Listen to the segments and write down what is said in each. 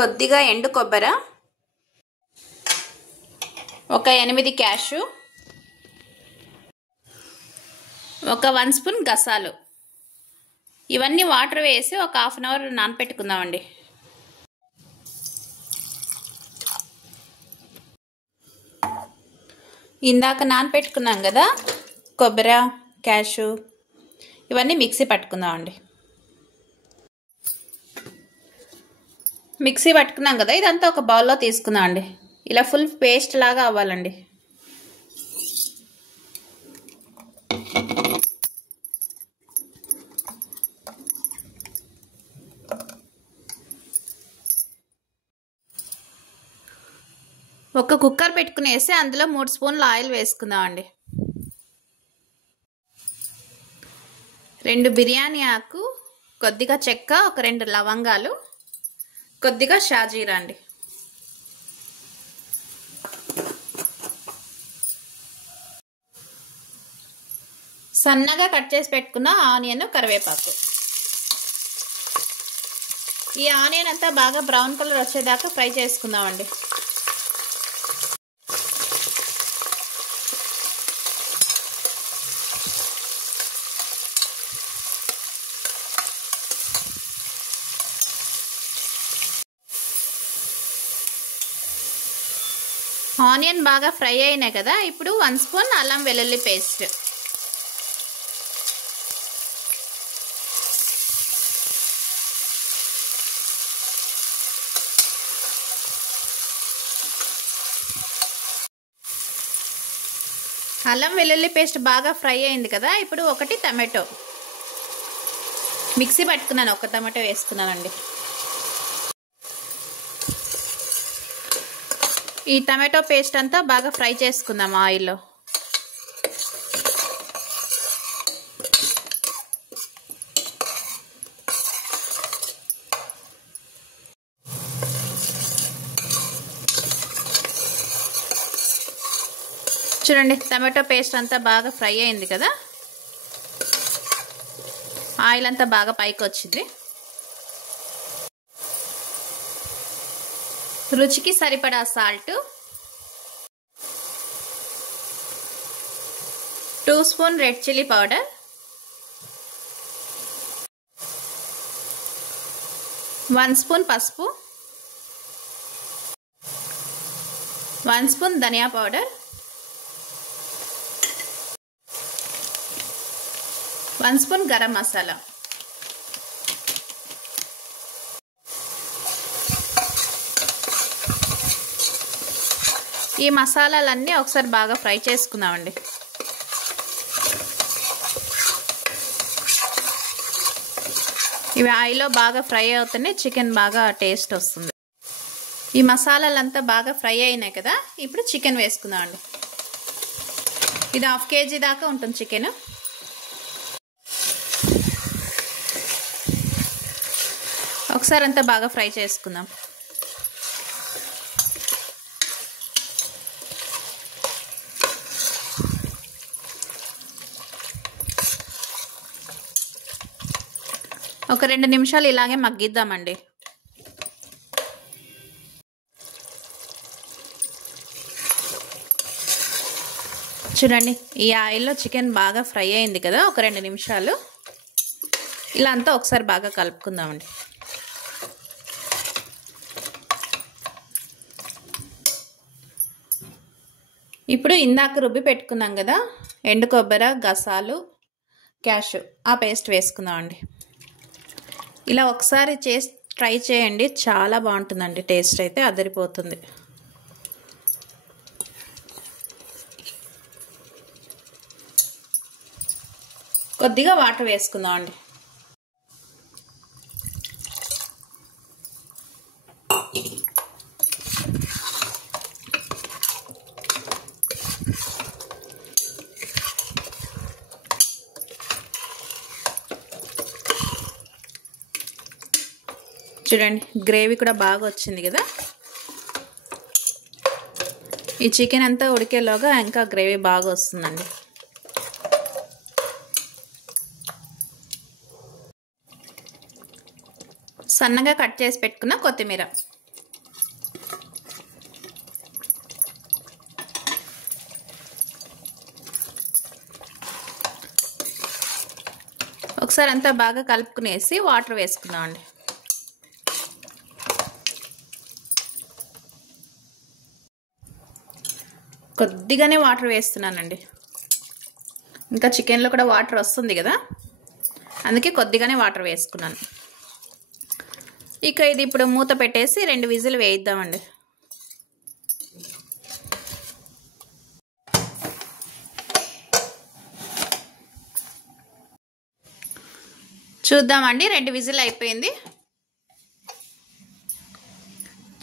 కొద్దిగా ఎండు కొబ్బరి, ఒక 8 క్యాషు, ఒక 1 స్పూన్ గసాలు. ఇవన్నీ వాటర్ వేసి ఒక హాఫ్ అన్ అవర్ నానపెట్టుకుందామండి. ఇందాక నానపెట్టుకున్నాం కదా కొబ్బరి, క్యాషు, ఇవన్నీ మిక్సీ పట్టుకుందామండి. మిక్సీ పట్టుకున్నాం కదా, ఇదంతా ఒక బౌల్లో తీసుకుందామండి. ఇలా ఫుల్ పేస్ట్ లాగా అవ్వాలండి. ఒక కుక్కర్ పెట్టుకునేసి అందులో 3 స్పూన్ల ఆయిల్ వేసుకుందామండి. 2 బిర్యానీ ఆకు, కొద్దిగా చెక్క, ఒక 2 లవంగాలు, కొద్దిగా షాజీరా అండి. సన్నగా కట్ చేసి పెట్టుకున్న ఆనియన్, కరివేపాకు. ఈ ఆనియన్ అంతా బాగా బ్రౌన్ కలర్ వచ్చేదాకా ఫ్రై చేసుకుందామండి. ఆనియన్ బాగా ఫ్రై అయినాయి కదా, ఇప్పుడు 1 స్పూన్ అల్లం వెల్లుల్లి పేస్ట్, అల్లం వెల్లుల్లి పేస్ట్ బాగా ఫ్రై అయింది కదా, ఇప్పుడు 1 టమాటో మిక్సీ పట్టుకున్నాను, 1 టమాటో వేసుకున్నానండి. ఈ టమాటో పేస్ట్ అంతా బాగా ఫ్రై చేసుకుందాం ఆయిల్లో. చూడండి, టమాటో పేస్ట్ అంతా బాగా ఫ్రై అయింది కదా, ఆయిల్ అంతా బాగా పైకి వచ్చింది. రుచికి సరిపడా salt, 2 spoon red chilli powder, 1 spoon పసుపు, 1 స్పూన్ ధనియా పౌడర్, 1 స్పూన్ గరం మసాలా. ఈ మసాలాలన్నీ ఒకసారి బాగా ఫ్రై చేసుకుందామండి. ఇవి ఆయిల్లో బాగా ఫ్రై అవుతూనే చికెన్ బాగా టేస్ట్ వస్తుంది. ఈ మసాలాలంతా బాగా ఫ్రై అయినాయి కదా, ఇప్పుడు చికెన్ వేసుకుందామండి. ఇది 1/2 కేజీ దాకా ఉంటుంది చికెన్. ఒకసారి అంతా బాగా ఫ్రై చేసుకుందాం. ఒక 2 నిమిషాలు ఇలాగే మగ్గిద్దామండి. చూడండి, ఈ ఆయిల్లో చికెన్ బాగా ఫ్రై అయింది కదా, ఒక 2 నిమిషాలు ఇలా అంతా ఒకసారి బాగా కలుపుకుందామండి. ఇప్పుడు ఇందాక రుబ్బి పెట్టుకున్నాం కదా ఎండు కొబ్బరి, గసాలు, క్యాషు, ఆ పేస్ట్ వేసుకుందామండి. ఇలా ఒకసారి ట్రై చేయండి, చాలా బాగుంటుందండి. టేస్ట్ అయితే అదిరిపోతుంది. కొద్దిగా వాటర్ వేసుకుందామండి. చూడండి, గ్రేవీ కూడా బాగా వచ్చింది కదా. ఈ చికెన్ అంతా ఉడికేలోగా ఇంకా గ్రేవీ బాగా వస్తుందండి. సన్నగా కట్ చేసి పెట్టుకున్న కొత్తిమీర, ఒకసారి అంతా బాగా కలుపుకునేసి వాటర్ వేసుకుందామండి. కొద్దిగానే వాటర్ వేస్తున్నానండి, ఇంకా చికెన్లో కూడా వాటర్ వస్తుంది కదా, అందుకే కొద్దిగానే వాటర్ వేసుకున్నాను. ఇక ఇది ఇప్పుడు మూత పెట్టేసి 2 విజిల్ వేయిద్దామండి. చూద్దామండి, 2 విజిల్ అయిపోయింది.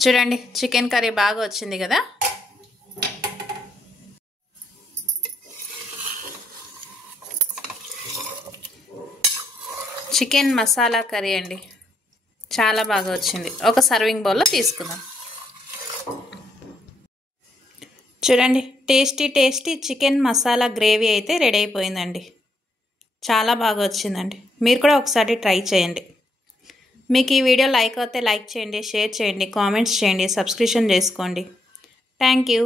చూడండి చికెన్ కర్రీ బాగా వచ్చింది కదా. చికెన్ మసాలా కర్రీ అండి, చాలా బాగా వచ్చింది. ఒక సర్వింగ్ బౌల్లో తీసుకుందాం. చూడండి టేస్టీ చికెన్ మసాలా గ్రేవీ అయితే రెడీ అయిపోయిందండి. చాలా బాగా వచ్చిందండి. మీరు కూడా ఒకసారి ట్రై చేయండి. మీకు ఈ వీడియో లైక్ అయితే లైక్ చేయండి, షేర్ చేయండి, కామెంట్స్ చేయండి, సబ్స్క్రిప్షన్ చేసుకోండి. Thank you.